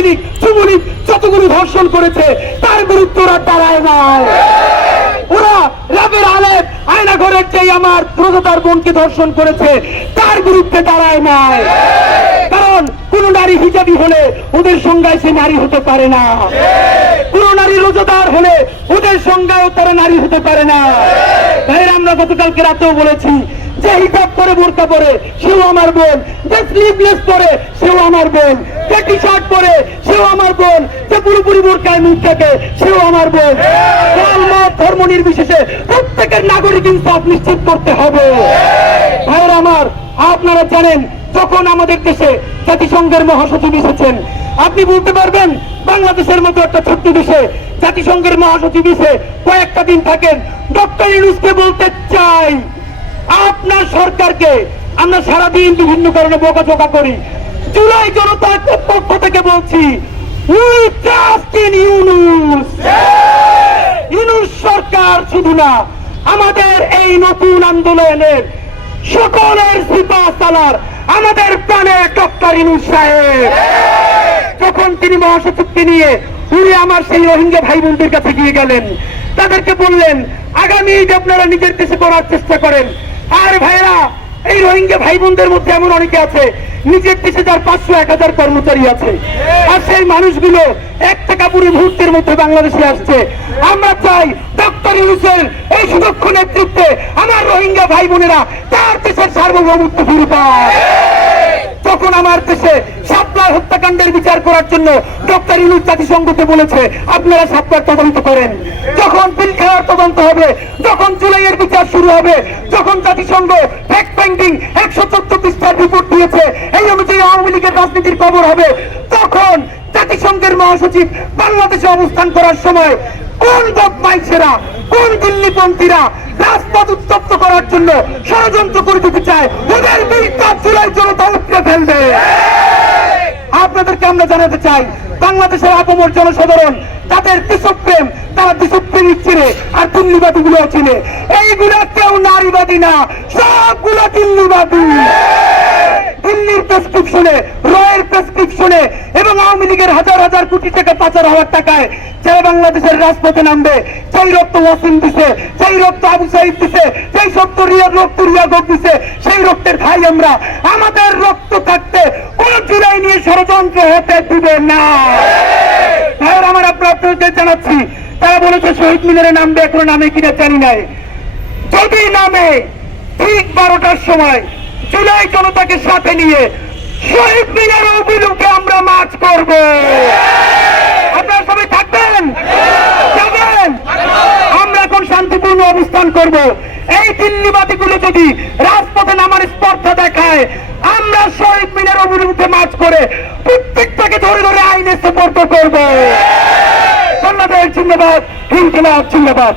আওয়ামী লীগ যুবলীগ যতগুলো ধর্ষণ করেছে তার বিরুদ্ধে ওরা দাঁড়ায় নাই। ওরা রাবের আলেম আয়নাঘরের যে আমার প্রজাতার বোনকে ধর্ষণ করেছে তার বিরুদ্ধে দাঁড়ায় নাই। কারণ কোন নারী হিজাবি হলে ওদের সংজ্ঞায় সে নারী হতে পারে না, কোন নারী রোজাদার হলে ওদের সংজ্ঞায় তারা নারী হতে পারে না। তাই আমরা গতকালকে রাতেও বলেছি যে হিজাব পরে বোরকা পরে সেও আমার বোন, যে স্লিভলেস পরে সেও আমার বোন, যে টি শার্ট পরে সেও আমার বোন, যে পুরোপুরি বোরকায় মুখ থাকে সেও আমার বোন। ধর্ম নির্বিশেষে প্রত্যেকের নাগরিক ইনসাফ নিশ্চিত করতে হবে। ভাইয়েরা আমার, আপনারা জানেন যখন আমাদের দেশে জাতিসংঘের মহাসচিব এসেছেন, আপনি বলতে পারবেন বাংলাদেশের মতো একটা ছোট্ট দেশে জাতিসংঘের মহাসচিব এসে কয়েকটা দিন থাকেন। ডক্টর ইউনূসকে বলতে চাই, আপনার সরকারকে আমরা সারাদিন বিভিন্ন কারণে বকাঝকা করি, জুলাই জনতার পক্ষ থেকে বলছি we trust in Yunus. Yunus সরকার শুধু না, আমাদের এই নতুন আন্দোলনের সকলের সিপাহসালার আমাদের প্রাণের ডক্টর ইউনূস সাহেব। যখন তিনি মহাসচিবকে নিয়ে উনি আমার সেই রোহিঙ্গা ভাই বোনদের কাছে গিয়ে গেলেন, তাদেরকে বললেন আগামী ঈদ আপনারা নিজের দেশে করার চেষ্টা করেন। আর ভাইরা, এই রোহিঙ্গা ভাই বোনদের মধ্যে এমন অনেকে আছে নিজের দেশে যার 500-1000 কর্মচারী আছে, আর সেই মানুষগুলো একটা কাপড়ের মুহূর্তের মধ্যে বাংলাদেশে আসছে। আমরা চাই ডক্টর ইউনূসের এই সুদক্ষ নেতৃত্বে আমার রোহিঙ্গা ভাই বোনেরা তার দেশের সার্বভৌমত্ব ফিরে পায়। যখন আমার দেশে সাতবার হত্যাকাণ্ডের বিচার করার জন্য ডক্টর ইউনূস জাতিসংঘকে বলেছে আপনারা সাতবার তদন্ত করেন, যখন পিলখানার তদন্ত হবে, যখন জুলাইয়ের বিচার শুরু হবে, যখন জাতিসংঘ ফ্যাক্ট ফাইন্ডিং 114 পৃষ্ঠার রিপোর্ট দিয়েছে এই অনুযায়ী আওয়ামী লীগের রাজনীতির খবর হবে, তখন জাতিসংঘের মহাসচিব বাংলাদেশে অবস্থান করার সময় কোন বদমাইশেরা, কোন দিল্লিপন্থীরা রাজপথ উত্তপ্ত করার জন্য ষড়যন্ত্র করে দিতে চায়, ওদের বিরুদ্ধে জুলাই জনতা উঠে ফেলবে। আপনাদেরকে আমরা জানাতে চাই, বাংলাদেশের আপামর জনসাধারণ তাদের দেশপ্রেম, তারা দেশপ্রেমিক চিনে, আর দিল্লিবাদী গুলো চিনে। এইগুলা কেউ নারীবাদী না, সবগুলো দিল্লিবাদী। দিল্লির প্রেসক্রিপশনে, রয়ের প্রেসক্রিপশনে এবং আওয়ামী লীগের হাজার হাজার কোটি টাকা পাচার হওয়ার টাকায় যারা বাংলাদেশের রাজপথে নামবে, সেই রক্ত ওয়াসিম দিছে, সেই রক্ত আবু সাইদ দিছে, সেই রক্ত রিয়াদ দিছে, সেই রক্তের ভাই আমরা। আমাদের রক্ত থাকতে কোন জুলাই নিয়ে ষড়যন্ত্র হতে দিবে না। আমার আপনাদের জানাচ্ছি, তারা বলেছে শহীদ মিনারে নামবে, এখনো নামে কিনা জানি নাই। যদি নামে ঠিক 12টার সময় জুলাই জনতাকে সাথে নিয়ে শহীদ মিনার অভিমুখে আমরা মার্চ করব। আপনারা সবাই থাকবেন, যাবেন। আমরা এখন শান্তিপূর্ণ অবস্থান করব। এই দিল্লিবাদীগুলো যদি রাজপথে নামার স্পর্ধা দেখায়, আমরা শহীদ মিনার অভিমুখে মার্চ করে প্রত্যেকটাকে ধরে ধরে আইনের সুপর্দ করব। বাংলাদেশ জিন্দাবাদ, ইনকিলাব জিন্দাবাদ।